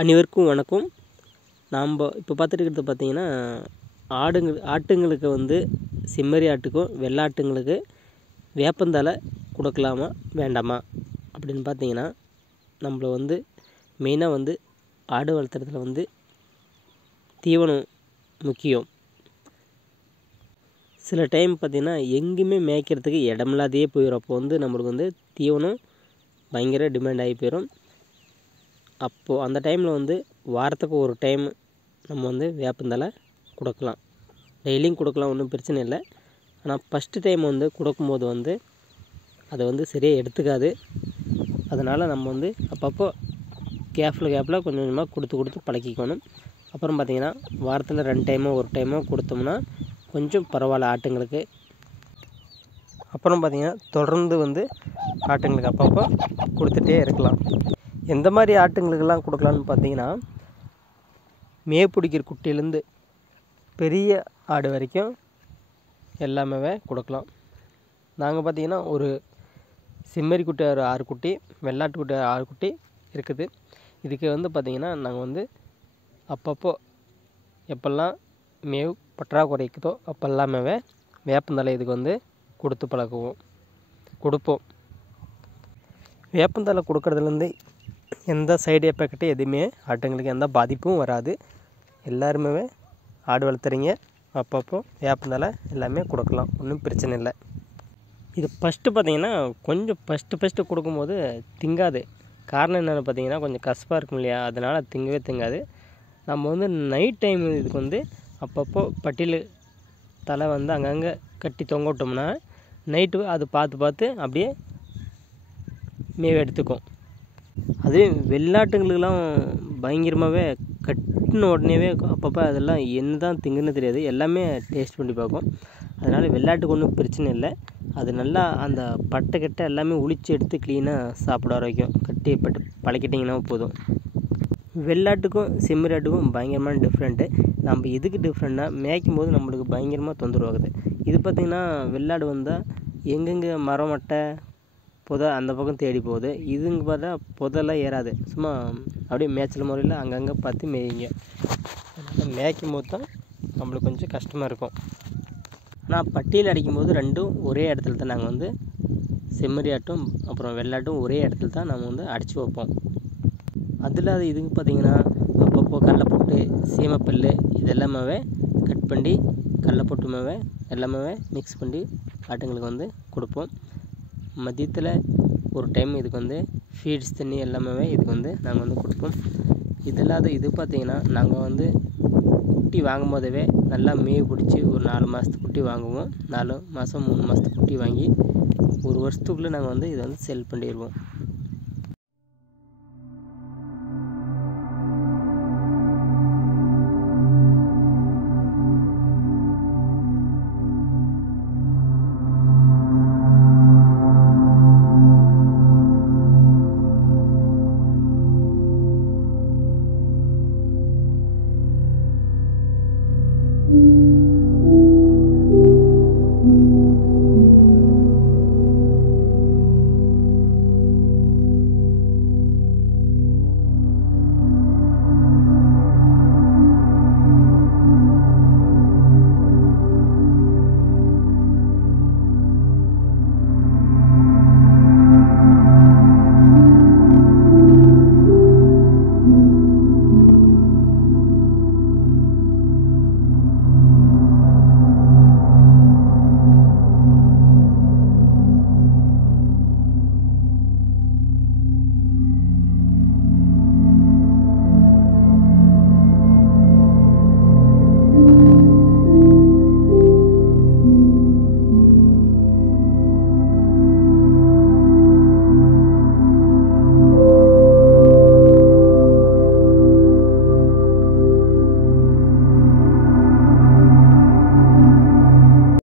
அனைவருக்கும் வணக்கம். நாம் இப்போ பார்த்துட்டு இருக்கிறது பார்த்திங்கன்னா ஆட்டுங்களுக்கு வந்து செம்மறி ஆட்டுக்கும் வெள்ளாட்டுங்களுக்கு வேப்பந்தழை கொடுக்கலாமா வேண்டாமா அப்படின்னு பார்த்தீங்கன்னா, நம்மள வந்து மெயினாக வந்து ஆடு வளர்த்துறதுல வந்து தீவனம் முக்கியம். சில டைம் பார்த்திங்கன்னா எங்கேயுமே மேய்க்கிறதுக்கு இடமில்லாதையே போயிடும். அப்போ வந்து நம்மளுக்கு வந்து தீவனம் பயங்கர டிமாண்ட் ஆகி போயிடும். அப்போது அந்த டைமில் வந்து வாரத்துக்கு ஒரு டைம் நம்ம வந்து வேப்பந்தழை கொடுக்கலாம். டெய்லியும் கொடுக்கலாம், ஒன்றும் பிரச்சனை இல்லை. ஆனால் ஃபஸ்ட்டு டைம் வந்து கொடுக்கும்போது வந்து அதை வந்து சரியாக எடுத்துக்காது. அதனால் நம்ம வந்து அப்பப்போ கேப்பில் கொஞ்சம் கொஞ்சமாக கொடுத்து பழக்கிக்கணும். அப்புறம் பார்த்திங்கன்னா வாரத்தில் 2 டைமோ ஒரு டைமோ கொடுத்தோம்னா கொஞ்சம் பரவாயில்ல ஆட்டுங்களுக்கு. அப்புறம் பார்த்திங்கன்னா தொடர்ந்து வந்து ஆட்டுங்களுக்கு அப்பப்போ கொடுத்துட்டே இருக்கலாம். எந்த மாதிரி ஆட்டுங்களுக்கெல்லாம் கொடுக்கலான்னு பார்த்தீங்கன்னா, மேய பிடிக்கிற குட்டியிலேருந்து பெரிய ஆடு வரைக்கும் எல்லாமே கொடுக்கலாம். நாங்கள் பார்த்திங்கன்னா ஒரு செம்மறி குட்டி 6 குட்டி, வெள்ளாட்டு குட்டி 6 குட்டி இருக்குது. இதுக்கு வந்து பார்த்திங்கன்னா நாங்கள் வந்து அப்பப்போ எப்பெல்லாம் மேவு பற்றாக்குறை இருக்குதோ அப்போல்லாமே வேப்பந்தழை இதுக்கு வந்து கொடுத்து கொடுப்போம். வேப்பந்தழை கொடுக்குறதுலேருந்து எந்த சைடு எஃபெக்ட்டு எதுவுமே ஆட்டுங்களுக்கு எந்த பாதிப்பும் வராது. எல்லாருமே ஆடு வளர்த்துறீங்க அப்பப்போ வேப்பந்தழை எல்லாமே கொடுக்கலாம், ஒன்றும் பிரச்சனை இல்லை. இது ஃபஸ்ட்டு பார்த்திங்கன்னா கொஞ்சம் ஃபஸ்ட்டு கொடுக்கும்போது திங்காது. காரணம் என்னென்னு பார்த்தீங்கன்னா, கொஞ்சம் கசப்பாக இருக்கும் இல்லையா, அதனால் திங்கவே திங்காது. நம்ம வந்து நைட் டைம் இதுக்கு வந்து அப்பப்போ பட்டியல் தலை வந்து அங்கங்கே கட்டி தொங்க விட்டோம்னா நைட்டு அது பார்த்து அப்படியே மேவு எடுத்துக்கும். அதே வெள்ளாட்டுங்களுக்கெல்லாம் பயங்கரமாகவே கட்டின உடனேவே அப்பப்போ அதெல்லாம் என்ன தான் திங்குன்னு தெரியாது, எல்லாமே டேஸ்ட் பண்ணி பார்க்கும். அதனால் வெள்ளாட்டுக்கு ஒன்றும் பிரச்சனை இல்லை. அது நல்லா அந்த பட்டை எல்லாமே உளிச்சு எடுத்து க்ளீனாக சாப்பிட வரைக்கும் கட்டி பழக்கிட்டிங்கன்னா போதும். வெள்ளாட்டுக்கும் செம்மறி ஆட்டுக்கும் பயங்கரமான டிஃப்ரெண்ட்டு. நம்ம எதுக்கு டிஃப்ரெண்ட்னா, மேய்க்கும் போது நம்மளுக்கு பயங்கரமாக தொந்தரவு ஆகுது. இது பார்த்திங்கன்னா வெள்ளாடு வந்தால் எங்கெங்கே மரம் மட்டை புதை அந்த பக்கம் தேடி போகுது. இதுங்க பார்த்தா புதெல்லாம் ஏறாது, சும்மா அப்படியே மேய்ச்சல் முறையில் அங்கங்கே பார்த்து மேய்ங்க. அதனால் மேய்க்கும் போது தான் நம்மளுக்கு கொஞ்சம் கஷ்டமாக இருக்கும். ஆனால் பட்டியல் அடிக்கும்போது ரெண்டும் ஒரே இடத்துல தான் நாங்கள் வந்து செம்மறி ஆட்டும் அப்புறம் வெள்ளாட்டும் ஒரே இடத்துல தான் நம்ம வந்து அடித்து வைப்போம். அதில் அது இதுக்கு பார்த்திங்கன்னா அப்பப்போ கடலைப்பொட்டு சீமைப்பல் இதெல்லாமே கட் பண்ணி கடலைப்பொட்டுமாவே எல்லாமே மிக்ஸ் பண்ணி ஆட்டுங்களுக்கு வந்து கொடுப்போம். மதியத்தில் ஒரு டைம் இதுக்கு வந்து ஃபீட்ஸ் தண்ணி எல்லாமே இதுக்கு வந்து நாங்கள் வந்து கொடுப்போம். இது பார்த்திங்கன்னா நாங்கள் வந்து குட்டி வாங்கும் போதவே நல்லா மேவு பிடிச்சி ஒரு 4 மாதத்துக்கு குட்டி வாங்குவோம். 4 மாதம் 3 மாதத்துக்கு குட்டி வாங்கி 1 வருஷத்துக்குள்ளே நாங்கள் வந்து இதை வந்து செல் பண்ணிடுவோம்.